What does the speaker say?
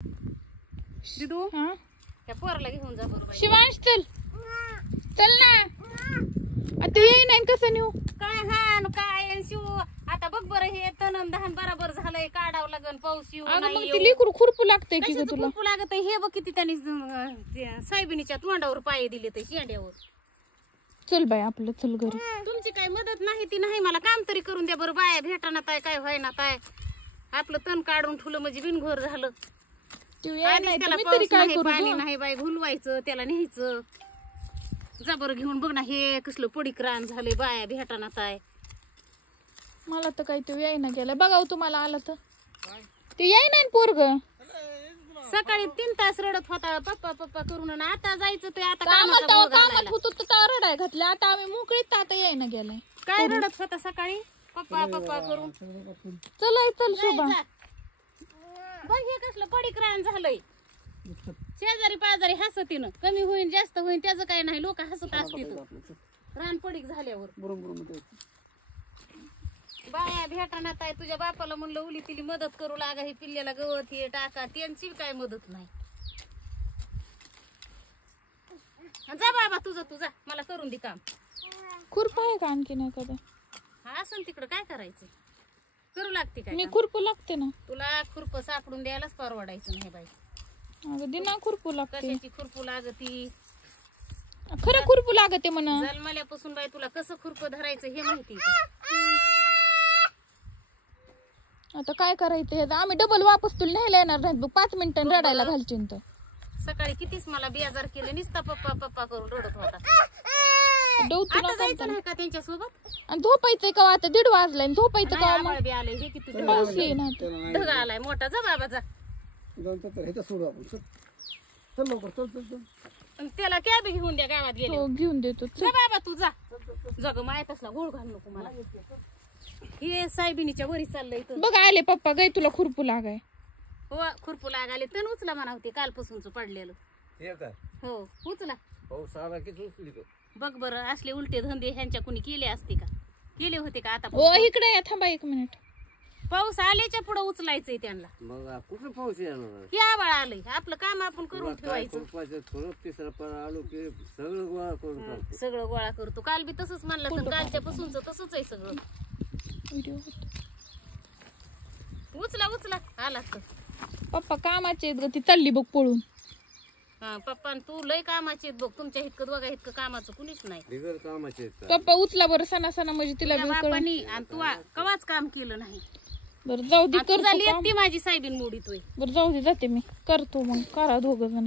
दिदू त्या पोराला घेऊन जा बरोबर. शिवांश चल चल ना. आता येई नाही कसं नेऊ काय हान काय शिव. आता बघ बरं हे तण दहान बरोबर झालंय. काढावं लागन पाऊस येऊ अगं मग ती लेकरू खुरपू लागतंय की ग तुला. खुरपू लागत हे बघ किती त्यांनी सायबिनीच्या तोंडावर पाय दिले ते शेंड्यावर. चल बाय आपलं चल घरी. तुमची काय मदत नाही ती नाही. मला काम तरी करून द्या बरं. बाया भेटाना ताय काय व्हायना ताय. आपलं तण काढून ठेवलं म्हणजे बिनघोर झालं. त्याला पाऊस नाही पाणी नाही बाई. भुलवायचं त्याला न्यायचं. जा बरं घेऊन बघ ना हे कसलं पडीक रान झालंय. बाया भेटाना ताय. मला तर काही ते याय ना गेलाय. बघाव तुम्हाला आला तर ते याय नाही पोरग. सकाळी 3 तास रडत होता पप्पा पप्पा करून. आता जायचं ते आता कामात होतो तर रडाय घातलं. आता आम्ही मोकळीत आता याय ना गेलाय. काय रडत होता सकाळी पप्पा पप्पा करून. चल शोभा बघ हे कसलं पडीक रान झालंय. शेजारी पाजारी हसतीन. कमी होईन जास्त होईन त्याचं काय नाही. लोक हसत असतील रान पडीक झाल्यावर. बाया भेटाना ताय. तुझ्या बापाला म्हणलं उली तिली मदत करू लागा. हे पिल्ल्याला गवत हे टाका. त्यांची काय मदत नाही. जा बाबा तुझा मला करून दे काम. खुरपा आहे का आणखीन एखादं. हा असं तिकडं काय करायचं. करू लागते काय. मी खुरपू लागते ना. तुला खुरप सापडून द्यायलाच परवडायचं नाही बाई. अगं दिना खुरपू लागते. कशाची खुरपू लागती. खरं खुरपू लागते म्हणा. जन्मल्यापासून बाई तुला कसं खुरप धरायचं हे माहिती का. आता काय करायचं. आम्ही डबल वापस तुला न्यायला येणार नाही. 5 मिनिटं रडायला घालशील तर. सकाळी कितीच मला बेजार केलं. नुसता पप्पा पप्पा करून रडत होता. आता जायचं नाही का त्यांच्या सोबत. आणि झोपायचंय का आता 1:30 वाजलाय. झोपायचं का आम्हाला बी आलंय. हे किती पाऊस येईना. ढग आलाय मोठा. जा बाबा जा. त्याला कॅब घेऊन द्या गावात गेले. घेऊन देतो. जा बाबा तू जा. जग मायत असला गोळ घाल नको मला. हे सायबिनीच्या वरी चाललंय. बघ आले पप्पा गाय तुला खुरपू लागाय. हो खुरपू लागाले. तण उचला म्हणा होते कालपासूनच पडलेलं. हो उचला. बघ बरं असले उलटे धंदे ह्यांच्या कुणी केले असते का. केले होते का आता. हो इकडे या थांबा 1 मिनिट. पाऊस आल्याच्या पुढे उचलायचंय त्यांना. मग कुठं पाऊस येणार. की आवाळ आलंय. आपलं काम आपण करून ठेवायचं. सगळं गोळा करतो. काल बी तसंच म्हणलं तर कालच्या पासूनच तसंच आहे सगळं. उचला आला तर. पप्पा कामाचे ग. ती चालली बघ पळून. हा पप्पा तू लय कामाचे बघ. तुमच्या इतकं दोघा इतकं कामाचं कुणीच नाही. पप्पा उचला बरं सणा म्हणजे तिला बापानी. आणि तू कवाच काम केलं नाही. बरं जाऊ दे. ती माझी सायबीन मोडीतोय. बरं जाऊ दे जाते मी. करतो मग. करा 2 जण.